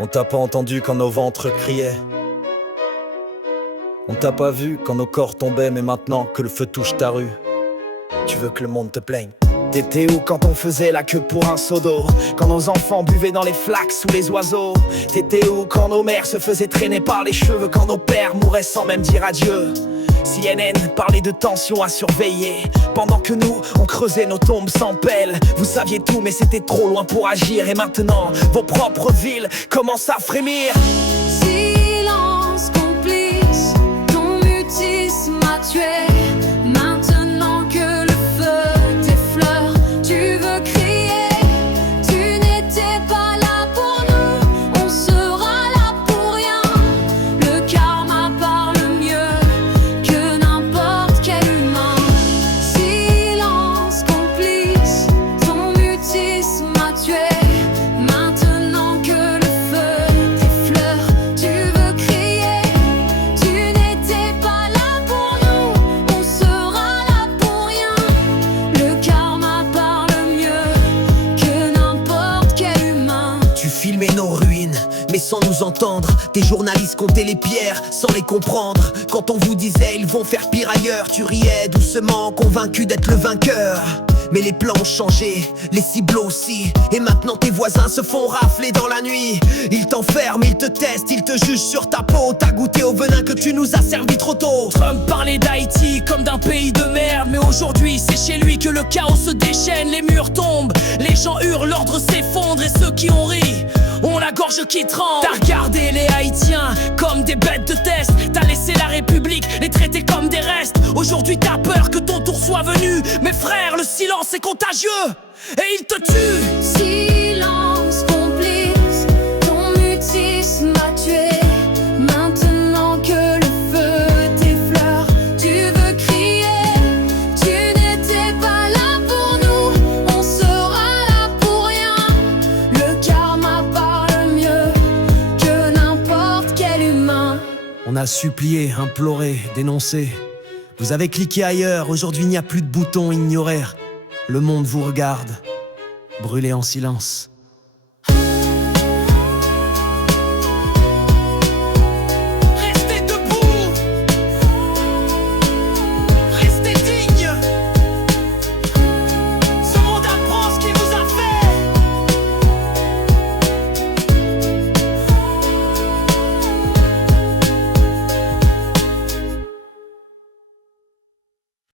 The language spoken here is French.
On t'a pas entendu quand nos ventres criaient. On t'a pas vu quand nos corps tombaient. Mais maintenant que le feu touche ta rue, tu veux que le monde te plaigne. T'étais où quand on faisait la queue pour un seau d'eau? Quand nos enfants buvaient dans les flaques sous les oiseaux? T'étais où quand nos mères se faisaient traîner par les cheveux? Quand nos pères mouraient sans même dire adieu? CNN parlait de tension à surveiller, pendant que nous, on creusait nos tombes sans pelle. Vous saviez tout mais c'était trop loin pour agir. Et maintenant, vos propres villes commencent à frémir. Silence complice, ton mutisme m'a tué. Maintenant que le feu t'effleure, tu veux crier. Tu n'étais pas là pour nous, on sera là pour rien. Le karma parle mieux que n'importe quel humain. Silence complice, ton mutisme m'a tué. Maintenant que le feu t'effleure, tu veux crier. Tu n'étais pas là pour nous, on sera là pour rien. Le karma parle mieux que n'importe quel humain. Tu filmais nos ruines, mais sans nous entendre. Tes journalistes comptaient les pierres, sans les comprendre. Quand on vous disait ils vont faire pire ailleurs, tu riais doucement, convaincu d'être le vainqueur. Mais les plans ont changé, les cibles aussi. Et maintenant tes voisins se font rafler dans la nuit. Ils t'enferment, ils te testent, ils te jugent sur ta peau. T'as goûté au venin que tu nous as servi trop tôt. Trump parlait d'Haïti comme d'un pays de merde. Mais aujourd'hui c'est chez lui que le chaos se déchaîne. Les murs tombent, les gens hurlent, l'ordre s'effondre. Et ceux qui ont ri ont la gorge qui tremble. T'as regardé les Haïtiens comme des bêtes de test. T'as laissé la République les traiter comme des restes. Aujourd'hui t'as peur que ton tour soit venu. Mais frère, le silence est contagieux et il te tue. Silence complice, ton mutisme m'a tué. Maintenant que le feu t'effleure, tu veux crier. Tu n'étais pas là pour nous, on sera là pour rien. Le karma parle mieux que n'importe quel humain. On a supplié, imploré, dénoncé. Vous avez cliqué ailleurs, aujourd'hui il n'y a plus de bouton ignorer. Le monde vous regarde, brûlé en silence.